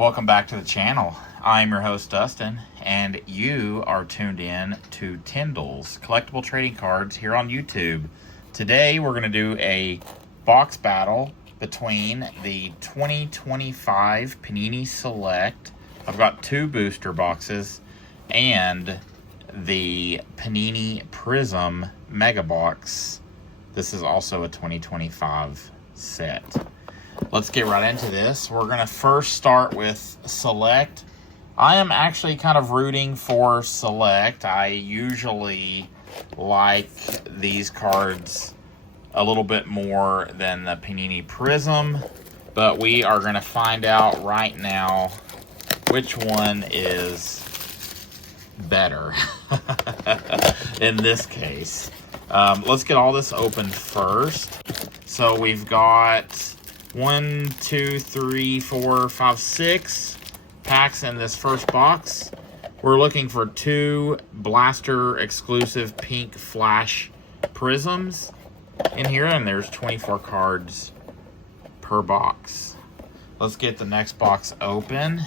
Welcome back to the channel. I'm your host Dustin, and you are tuned in to Tyndall's Collectible Trading Cards here on YouTube. Today we're going to do a box battle between the 2025 Panini Select. I've got two booster boxes and the Panini Prizm Mega Box. This is also a 2025 set. Let's get right into this. We're going to first start with Select. I am actually kind of rooting for Select. I usually like these cards a little bit more than the Panini Prizm, but we are going to find out right now which one is better in this case. Let's get all this open first. So we've got 1, 2, 3, 4, 5, 6 packs in this first box. We're looking for 2 Blaster exclusive pink flash prisms in here, and there's 24 cards per box. Let's get the next box open.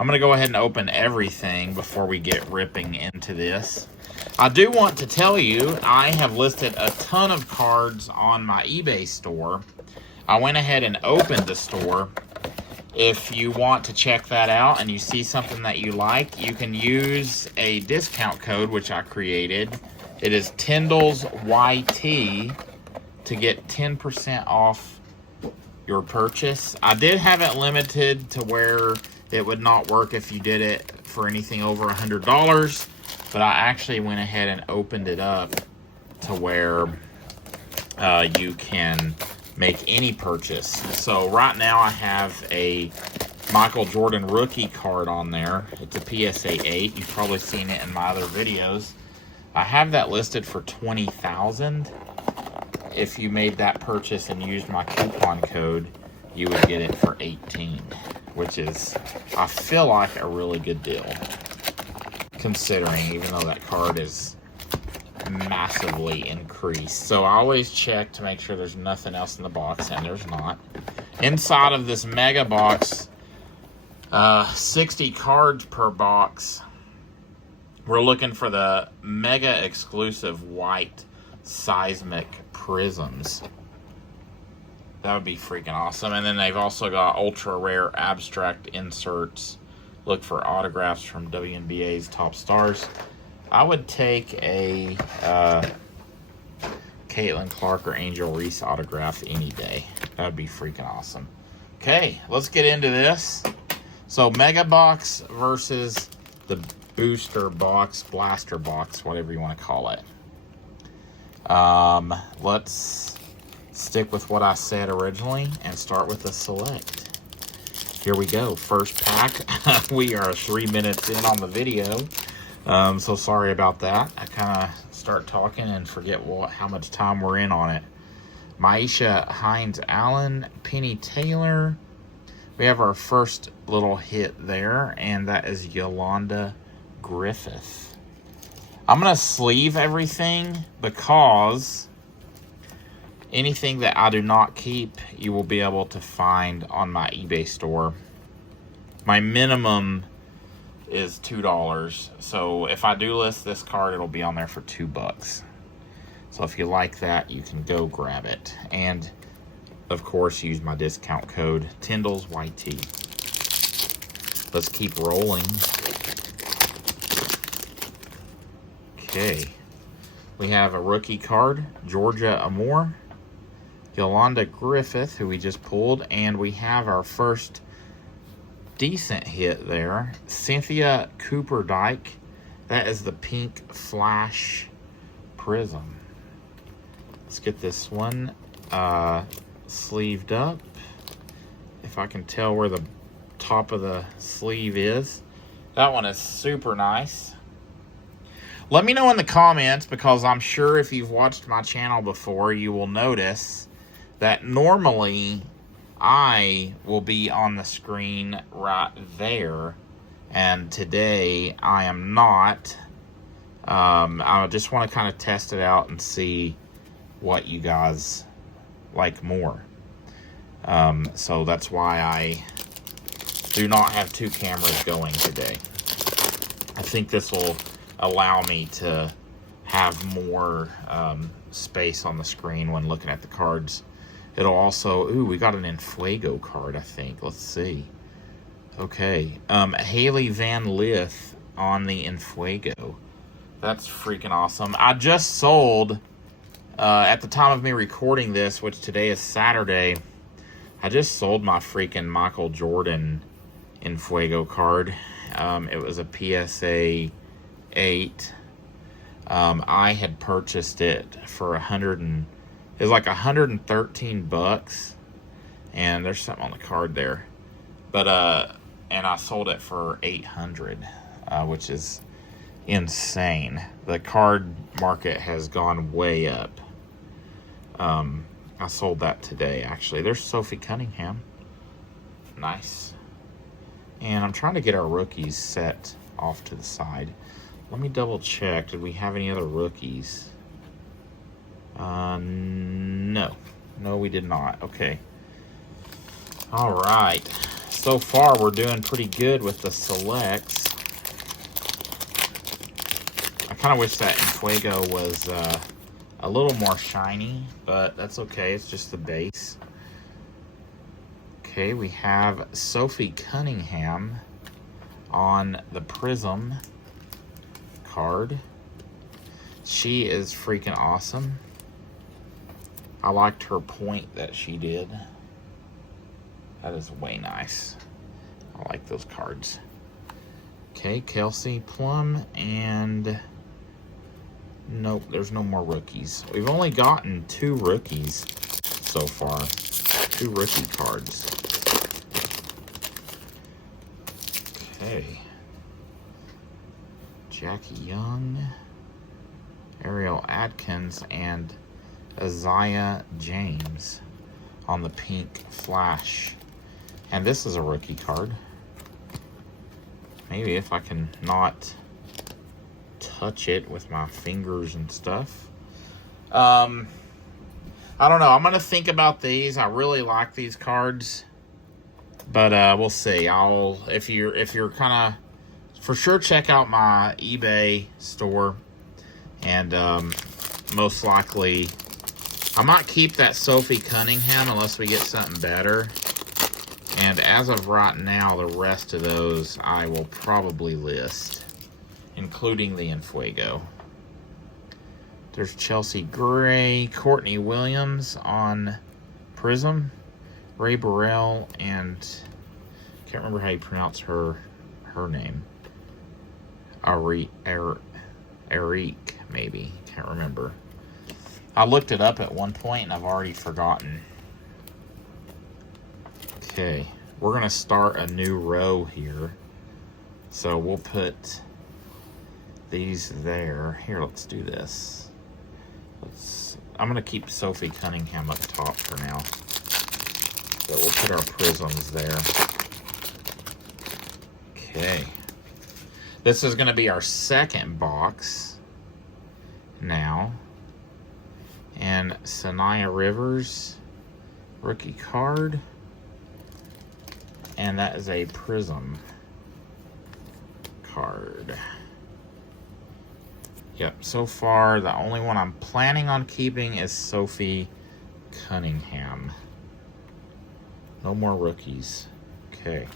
I'm going to go ahead and open everything before we get ripping into this. I do want to tell you, I have listed a ton of cards on my eBay store. I went ahead and opened the store. If you want to check that out and you see something that you like, you can use a discount code, which I created. It is Tyndall's YT to get 10% off your purchase. I did have it limited to where it would not work if you did it for anything over $100, but I actually went ahead and opened it up to where you can make any purchase. So right now I have a Michael Jordan rookie card on there. It's a PSA 8. You've probably seen it in my other videos. I have that listed for $20,000. If you made that purchase and used my coupon code, you would get it for $18, which is, I feel like, a really good deal, considering, even though that card is massively increased. So I always check to make sure there's nothing else in the box, and there's not. Inside of this mega box, 60 cards per box. We're looking for the mega exclusive white seismic prisms. That would be freaking awesome. And then they've also got ultra rare abstract inserts. Look for autographs from WNBA's top stars. I would take a Caitlin Clark or Angel Reese autograph any day. That would be freaking awesome. Okay, let's get into this. So Mega Box versus the Booster Box, Blaster Box, whatever you want to call it. Let's stick with what I said originally and start with the Select. Here we go. First pack. We are 3 minutes in on the video. So sorry about that. I kind of start talking and forget how much time we're in on it. Maisha Hines-Allen, Penny Taylor. We have our first little hit there, and that is Yolanda Griffith. I'm going to sleeve everything because anything that I do not keep, you will be able to find on my eBay store. My minimum is $2, so if I do list this card, it'll be on there for $2. So if you like that, you can go grab it, and of course use my discount code Tyndall's YT. Let's keep rolling. Okay, we have a rookie card, Georgia Amore, Yolanda Griffith, who we just pulled, and we have our first decent hit there, Cynthia Cooper-Dyke. That is the pink flash prism. Let's get this one sleeved up. If I can tell where the top of the sleeve is. That one is super nice. Let me know in the comments, because I'm sure if you've watched my channel before, you will notice that normally I will be on the screen right there, and today I am not. I just want to kind of test it out and see what you guys like more. So that's why I do not have two cameras going today. I think this will allow me to have more space on the screen when looking at the cards. It'll also, ooh, we got an Enfuego card, I think. Let's see. Okay, Haley Van Lith on the Enfuego. That's freaking awesome. I just sold, at the time of me recording this, which today is Saturday, I just sold my freaking Michael Jordan Enfuego card. It was a PSA 8. I had purchased it for it was like 113 bucks, and there's something on the card there, but and I sold it for 800, which is insane. The card market has gone way up. I sold that today, actually. There's Sophie Cunningham. Nice. And I'm trying to get our rookies set off to the side. Let me double check. Did we have any other rookies? No. No, we did not. Okay. All right. So far, we're doing pretty good with the selects. I kind of wish that Enfuego was a little more shiny, but that's okay. It's just the base. Okay, we have Sophie Cunningham on the Prizm card. She is freaking awesome. I liked her point that she did. That is way nice. I like those cards. Okay, Kelsey Plum, and nope, there's no more rookies. We've only gotten 2 rookies so far. 2 rookie cards. Okay. Jackie Young, Ariel Adkins, and Isaiah James on the pink flash. And this is a rookie card. Maybe if I can not touch it with my fingers and stuff. I don't know. I'm going to think about these. I really like these cards. But we'll see. If you're kind of, for sure, check out my eBay store. And most likely, I might keep that Sophie Cunningham unless we get something better. And as of right now, the rest of those I will probably list, including the Enfuego. There's Chelsea Gray, Courtney Williams on Prizm, Ray Burrell, and can't remember how you pronounce her name. Eric, maybe. Can't remember. I looked it up at one point and I've already forgotten. Okay, we're going to start a new row here. So we'll put these there. Here, let's do this. I'm going to keep Sophie Cunningham up top for now. But we'll put our Prizms there. Okay. This is going to be our second box now. And Sanaya Rivers, rookie card. And that is a Prizm card. Yep, so far the only one I'm planning on keeping is Sophie Cunningham. No more rookies. Okay.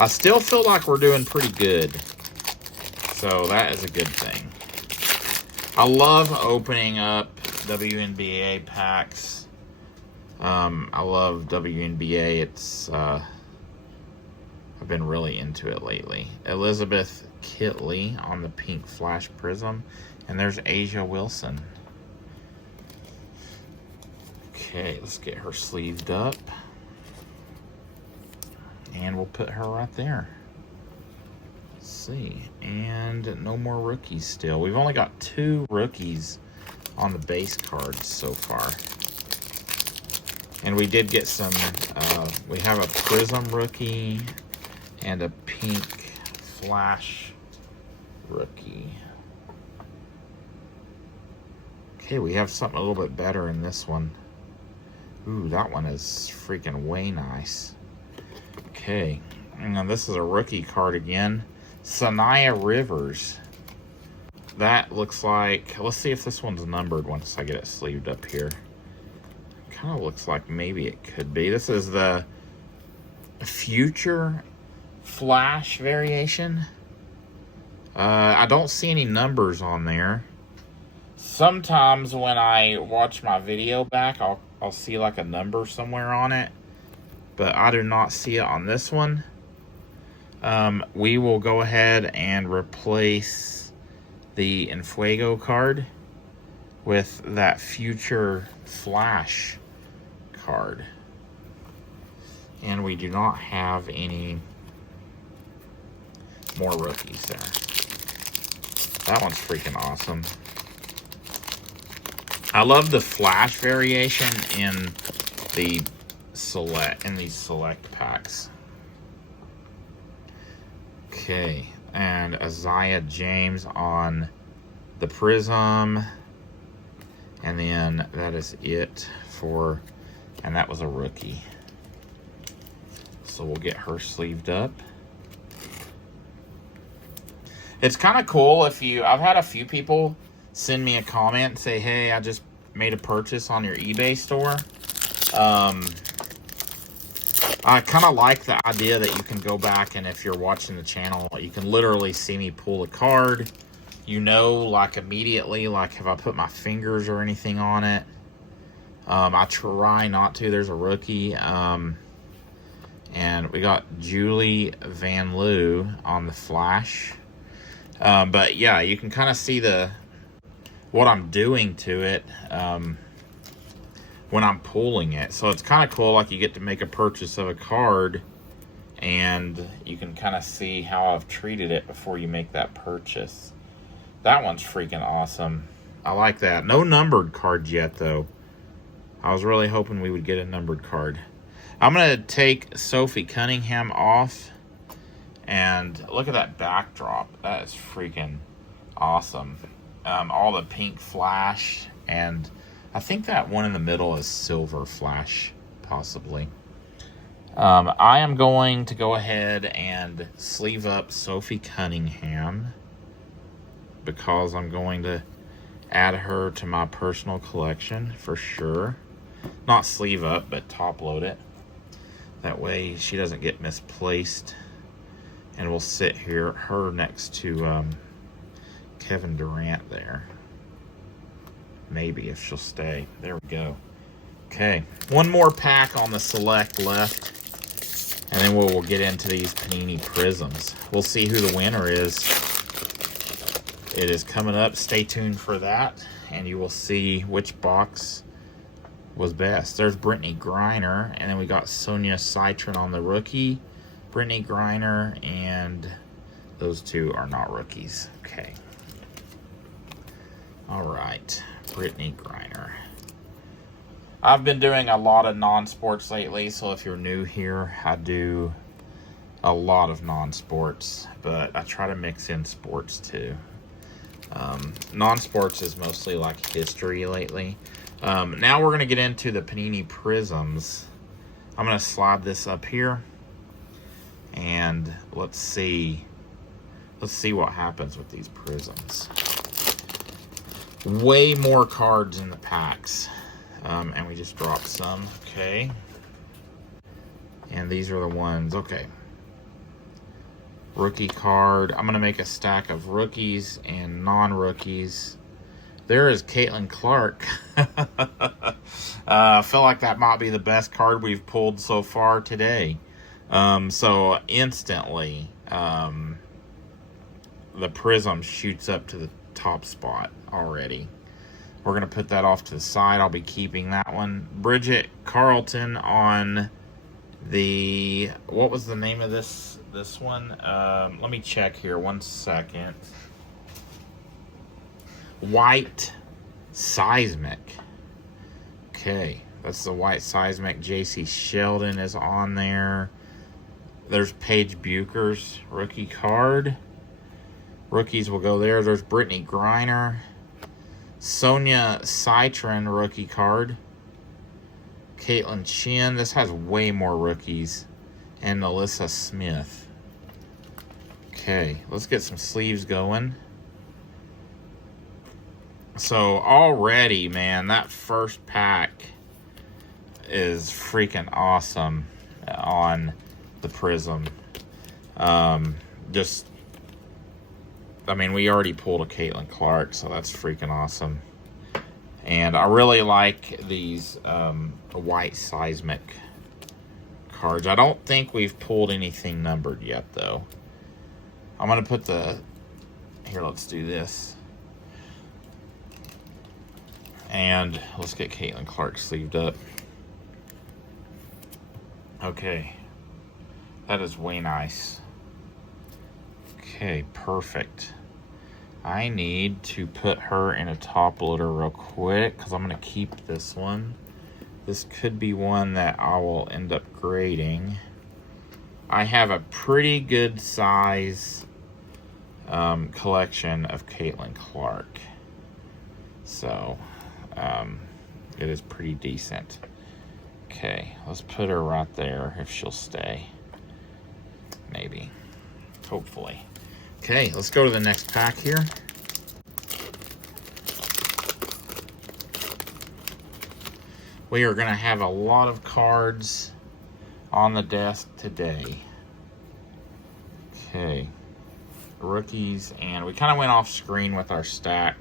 I still feel like we're doing pretty good. So that is a good thing. I love opening up WNBA packs. I love WNBA. It's I've been really into it lately. Elizabeth Kitley on the pink flash Prizm, and there's Asia Wilson. Okay, let's get her sleeved up, and we'll put her right there. Let's see, and no more rookies still. We've only got 2 rookies on the base cards so far. And we did get some, we have a Prizm rookie and a pink flash rookie. Okay, we have something a little bit better in this one. Ooh, that one is freaking way nice. Okay, now this is a rookie card again. Sanaya Rivers. That looks like, let's see if this one's numbered once I get it sleeved up here. Kind of looks like maybe it could be. This is the Future Flash variation. I don't see any numbers on there. Sometimes when I watch my video back, I'll see like a number somewhere on it, but I do not see it on this one. We will go ahead and replace the Enfuego card with that Future Flash card. And we do not have any more rookies there. That one's freaking awesome. I love the Flash variation in these select packs. Okay, and Isaiah James on the Prizm, and then that is it for, and that was a rookie. So we'll get her sleeved up. It's kind of cool if you, I've had a few people send me a comment and say, hey, I just made a purchase on your eBay store. I kind of like the idea that you can go back, and if you're watching the channel, you can literally see me pull a card. You know, like immediately, like if I put my fingers or anything on it. I try not to. There's a rookie. And we got Julie Van Loo on the Flash. But yeah, you can kind of see what I'm doing to it when I'm pulling it. So it's kind of cool, like you get to make a purchase of a card and you can kind of see how I've treated it before you make that purchase. That one's freaking awesome. I like that. No numbered cards yet, though. I was really hoping we would get a numbered card. I'm going to take Sophie Cunningham off. And look at that backdrop. That is freaking awesome. All the pink Flash. And I think that one in the middle is silver Flash, possibly. I am going to go ahead and sleeve up Sophie Cunningham, because I'm going to add her to my personal collection for sure. Not sleeve up, but top load it. That way she doesn't get misplaced. And we'll sit her next to Kevin Durant there. Maybe, if she'll stay. There we go. Okay, one more pack on the select left. And then we'll get into these Panini Prizms. We'll see who the winner is. It is coming up. Stay tuned for that. And you will see which box was best. There's Brittany Griner. And then we got Sonia Citron on the rookie. Brittany Griner, and those two are not rookies. Okay. All right. Brittany Griner. I've been doing a lot of non-sports lately, so if you're new here, I do a lot of non-sports, but I try to mix in sports too. Non-sports is mostly like history lately. Now we're going to get into the Panini Prizms. I'm going to slide this up here. And let's see what happens with these Prizms. Way more cards in the packs. And we just dropped some. Okay. And these are the ones. Okay. Rookie card. I'm going to make a stack of rookies and non-rookies. There is Caitlin Clark. I feel like that might be the best card we've pulled so far today. So instantly, the Prizm shoots up to the top spot already. We're going to put that off to the side. I'll be keeping that one. Bridget Carlton on the, what was the name of this one? Let me check here 1 second. White Seismic. Okay, that's the White Seismic. JC Sheldon is on there. There's Paige Bucher's rookie card. Rookies will go there. There's Brittany Griner. Sonia Citron rookie card. Caitlin Chin. This has way more rookies and Alyssa Smith. Okay, let's get some sleeves going. So already, man, that first pack is freaking awesome on the Prizm. I mean, we already pulled a Caitlin Clark, so that's freaking awesome. And I really like these white seismic cards. I don't think we've pulled anything numbered yet, though. I'm going to put the... Here, let's do this. And let's get Caitlin Clark sleeved up. Okay. That is way nice. Okay, perfect. I need to put her in a top loader real quick because I'm going to keep this one. This could be one that I will end up grading. I have a pretty good size collection of Caitlin Clark. So, it is pretty decent. Okay, let's put her right there if she'll stay. Maybe. Hopefully. Okay, let's go to the next pack here. We are going to have a lot of cards on the desk today. Okay. Rookies, and we kind of went off screen with our stack.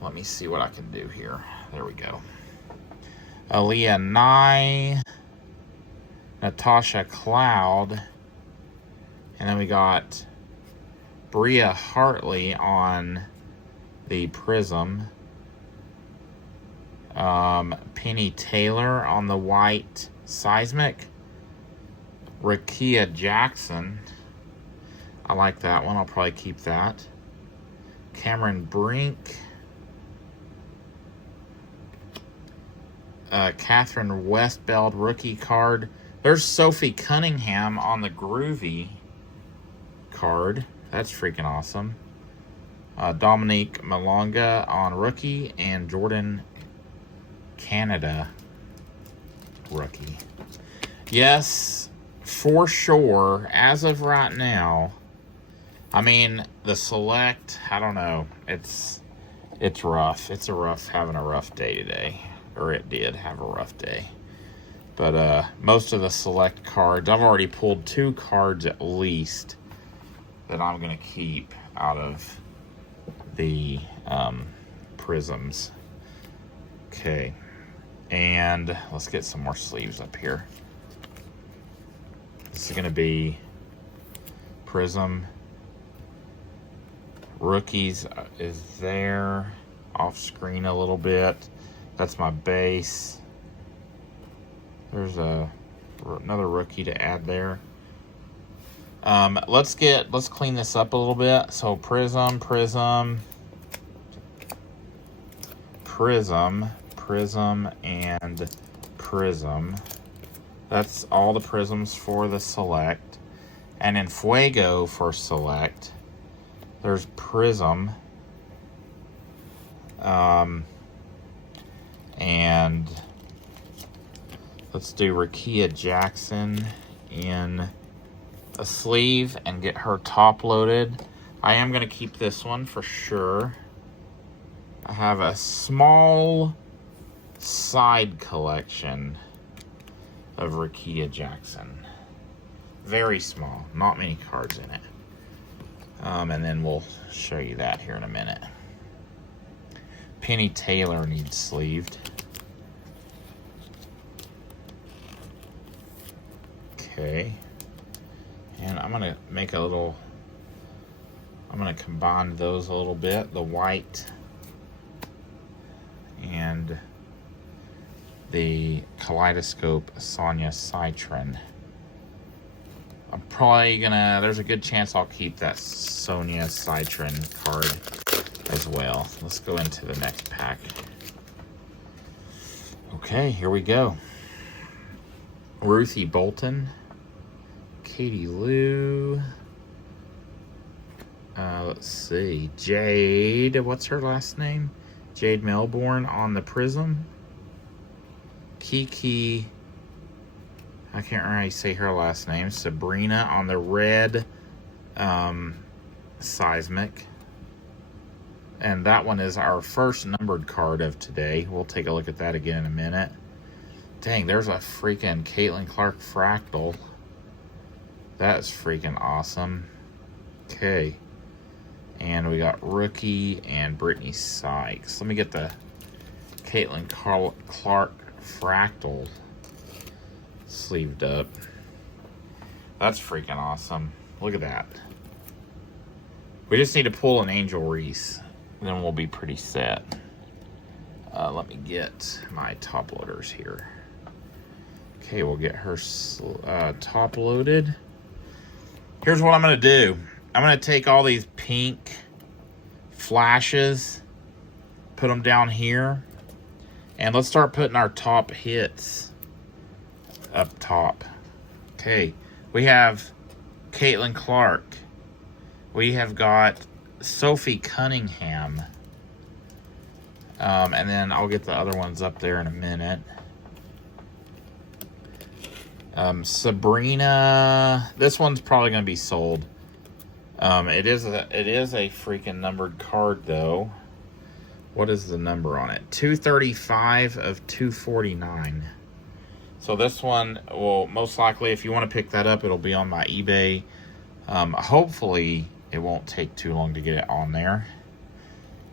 Let me see what I can do here. There we go. Aaliyah Nye, Natasha Cloud, and then we got Bria Hartley on the Prizm. Penny Taylor on the white seismic. Rakia Jackson. I like that one. I'll probably keep that. Cameron Brink. Catherine Westbeld rookie card. There's Sophie Cunningham on the Groovy card. That's freaking awesome. Dominique Malonga on rookie, and Jordan Canada rookie. Yes, for sure, as of right now, I mean, the select, I don't know, it's rough. It's having a rough day today. Or it did have a rough day. But most of the select cards, I've already pulled 2 cards at least that I'm going to keep out of the Prizms. Okay. And let's get some more sleeves up here. This is going to be Prizm. Rookies is there. Off screen a little bit. That's my base. There's another rookie to add there. Let's clean this up a little bit. So Prizm, and Prizm. That's all the Prizms for the select. And in Fuego for select, there's Prizm. And let's do Rakia Jackson in a sleeve and get her top loaded. I am going to keep this one for sure. I have a small side collection of Rakia Jackson. Very small. Not many cards in it. And then we'll show you that here in a minute. Penny Taylor needs sleeved. Okay. And I'm going to make a little... I'm going to combine those a little bit. The white and the Kaleidoscope Sonia Citron. I'm probably going to... There's a good chance I'll keep that Sonia Citron card as well. Let's go into the next pack. Okay, here we go. Ruthie Bolton, Katie Lou, let's see, Jade, what's her last name? Jade Melbourne on the Prizm. Kiki I can't remember how you say her last name. Sabrina on the red seismic. And that one is our first numbered card of today. We'll take a look at that again in a minute. Dang, there's a freaking Caitlin Clark fractal. That's freaking awesome. Okay. And we got Rookie and Brittany Sykes. Let me get the Caitlin Clark fractal sleeved up. That's freaking awesome. Look at that. We just need to pull an Angel Reese. Then we'll be pretty set. Let me get my top loaders here. Okay, we'll get her top loaded. Here's what I'm going to do. I'm going to take all these pink flashes, put them down here, and let's start putting our top hits up top. Okay, we have Caitlin Clark. We have got Sophie Cunningham. And then I'll get the other ones up there in a minute. Sabrina, this one's probably going to be sold. It is a freaking numbered card though. What is the number on it? 235 of 249. So this one will most likely, if you want to pick that up, it'll be on my eBay. Hopefully it won't take too long to get it on there.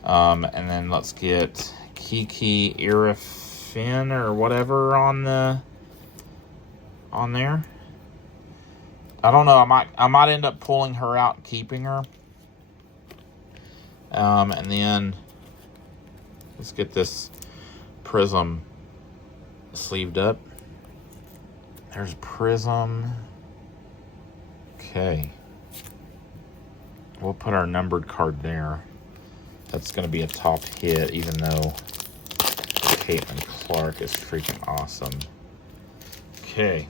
And then let's get Kiki Irafin or whatever on there. I don't know. I might end up pulling her out and keeping her. And then let's get this Prizm sleeved up. There's Prizm. Okay. We'll put our numbered card there. That's going to be a top hit, even though Caitlin Clark is freaking awesome. Okay.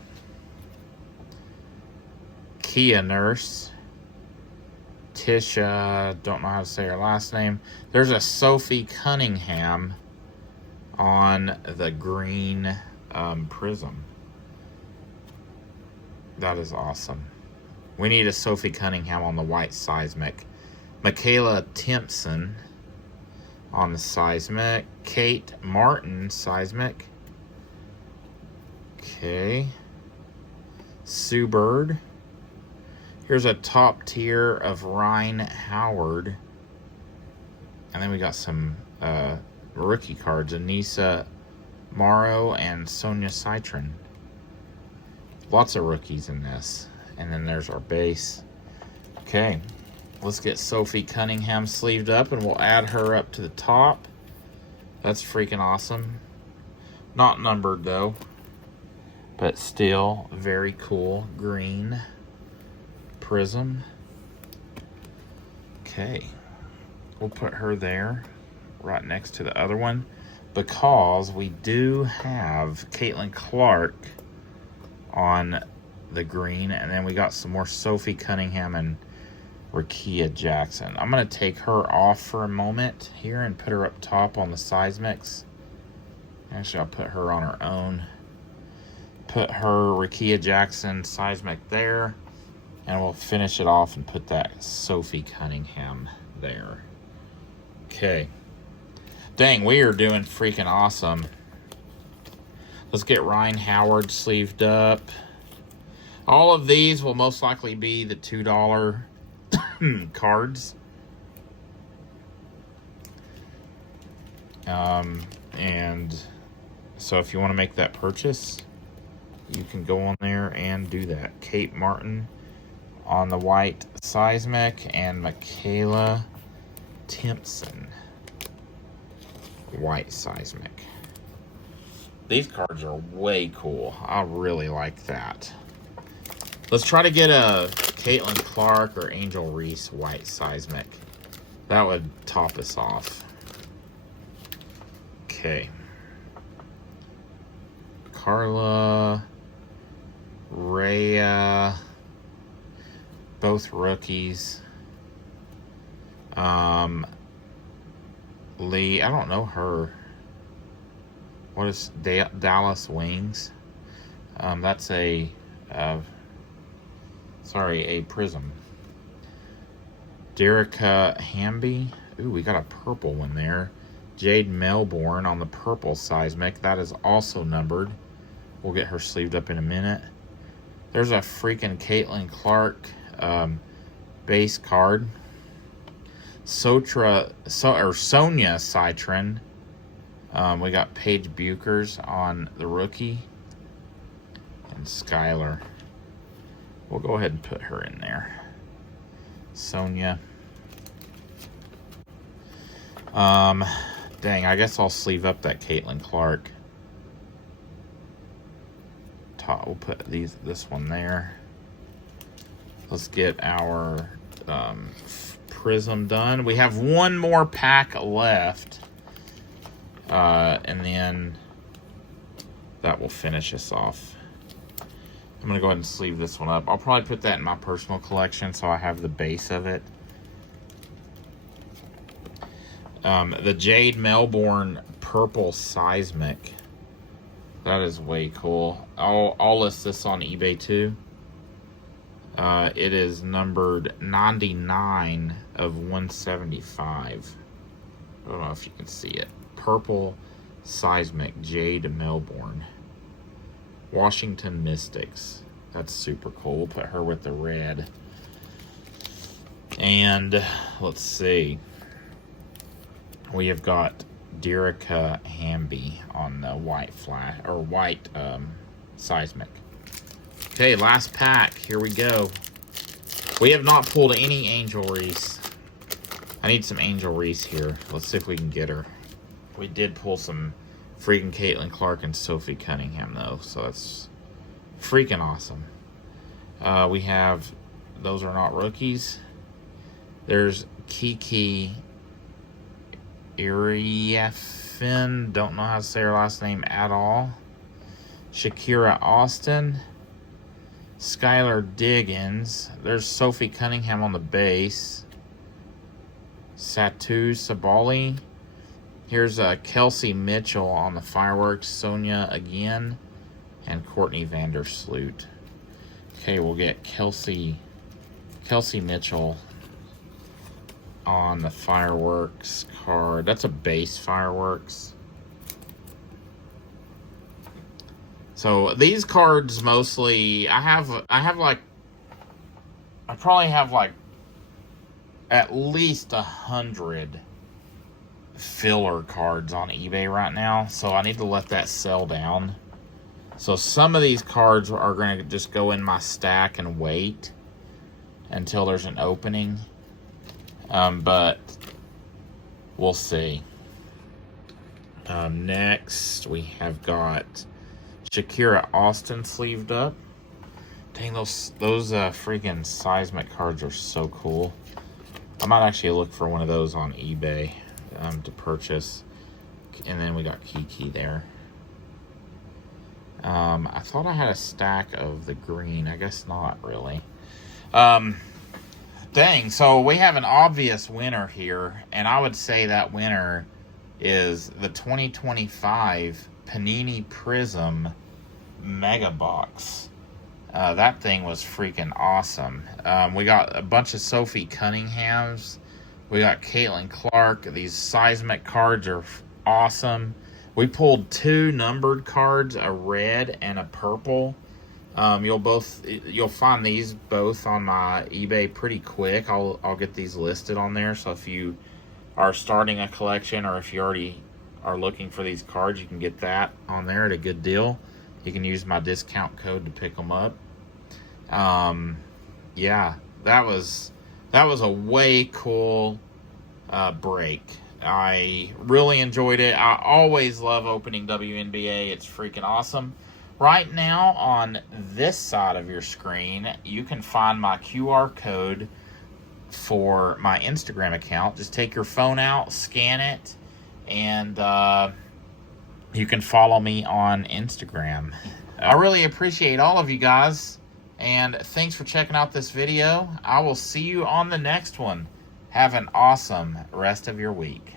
Kia Nurse. Tisha, don't know how to say her last name. There's a Sophie Cunningham on the green Prizm. That is awesome. We need a Sophie Cunningham on the white seismic. Michaela Timpson on the seismic. Kate Martin seismic. Okay. Sue Bird. Here's a top tier of Ryan Howard. And then we got some rookie cards. Anissa Morrow and Sonia Citron. Lots of rookies in this. And then there's our base. Okay. Let's get Sophie Cunningham sleeved up and we'll add her up to the top. That's freaking awesome. Not numbered though. But still very cool. Green Prizm. Okay. We'll put her there right next to the other one because we do have Caitlin Clark on the green, and then we got some more Sophie Cunningham and Rakia Jackson. I'm going to take her off for a moment here and put her up top on the seismics. Actually, I'll put her on her own. Put her Rakia Jackson seismic there, and we'll finish it off and put that Sophie Cunningham there. Okay. Dang, we are doing freaking awesome. Let's get Ryan Howard sleeved up. All of these will most likely be the $2 cards. And so if you want to make that purchase, you can go on there and do that. Kate Martin on the white seismic and Michaela Timpson white seismic. These cards are way cool. I really like that. Let's try to get a Caitlin Clark or Angel Reese white seismic. That would top us off. Okay. Carla, Rhea, both rookies. Lee, I don't know her. What is Dallas Wings? That's a Prizm. Derica Hamby. Ooh, we got a purple one there. Jade Melbourne on the purple seismic. That is also numbered. We'll get her sleeved up in a minute. There's a freaking Caitlin Clark base card. Sonia Citron. We got Paige Buchers on the rookie. And Skylar. We'll go ahead and put her in there. Sonia. Dang, I guess I'll sleeve up that Caitlin Clark. We'll put this one there. Let's get our Prizm done. We have one more pack left. And then that will finish us off. I'm going to go ahead and sleeve this one up. I'll probably put that in my personal collection so I have the base of it. The Jade Melbourne purple seismic. That is way cool. I'll list this on eBay too. It is numbered 99 of 175. I don't know if you can see it. Purple seismic Jade Melbourne. Washington Mystics. That's super cool. We'll put her with the red. And let's see. We have got Derica Hamby on the white seismic. Okay, last pack. Here we go. We have not pulled any Angel Reese. I need some Angel Reese here. Let's see if we can get her. We did pull some freaking Caitlin Clark and Sophie Cunningham, though, so that's freaking awesome. We have, those are not rookies. There's Kiki Iriefin, don't know how to say her last name at all. Shakira Austin. Skylar Diggins. There's Sophie Cunningham on the base. Satu Sabali. Here's Kelsey Mitchell on the fireworks. Sonia again. And Courtney Vandersloot. Okay, we'll get Kelsey Mitchell on the fireworks card. That's a base fireworks. So these cards mostly, I probably have like at least 100 filler cards on eBay right now. So I need to let that sell down. So some of these cards are going to just go in my stack and wait until there's an opening. But we'll see. Next, we have got Shakira Austin sleeved up. Dang, those freaking seismic cards are so cool. I might actually look for one of those on eBay to purchase. And then we got Kiki there. I thought I had a stack of the green. I guess not really. Dang, so we have an obvious winner here, and I would say that winner is the 2025 Panini Prizm Mega Box. That thing was freaking awesome. We got a bunch of Sophie Cunninghams. We got Caitlin Clark. These seismic cards are awesome. We pulled 2 numbered cards, a red and a purple. You'll find these both on my eBay pretty quick. I'll get these listed on there. So if you are starting a collection, or if you already are looking for these cards, you can get that on there at a good deal. You can use my discount code to pick them up. Yeah, that was a way cool break. I really enjoyed it. I always love opening WNBA. It's freaking awesome. Right now on this side of your screen, you can find my QR code for my Instagram account. Just take your phone out, scan it, and you can follow me on Instagram. I really appreciate all of you guys, and thanks for checking out this video. I will see you on the next one. Have an awesome rest of your week.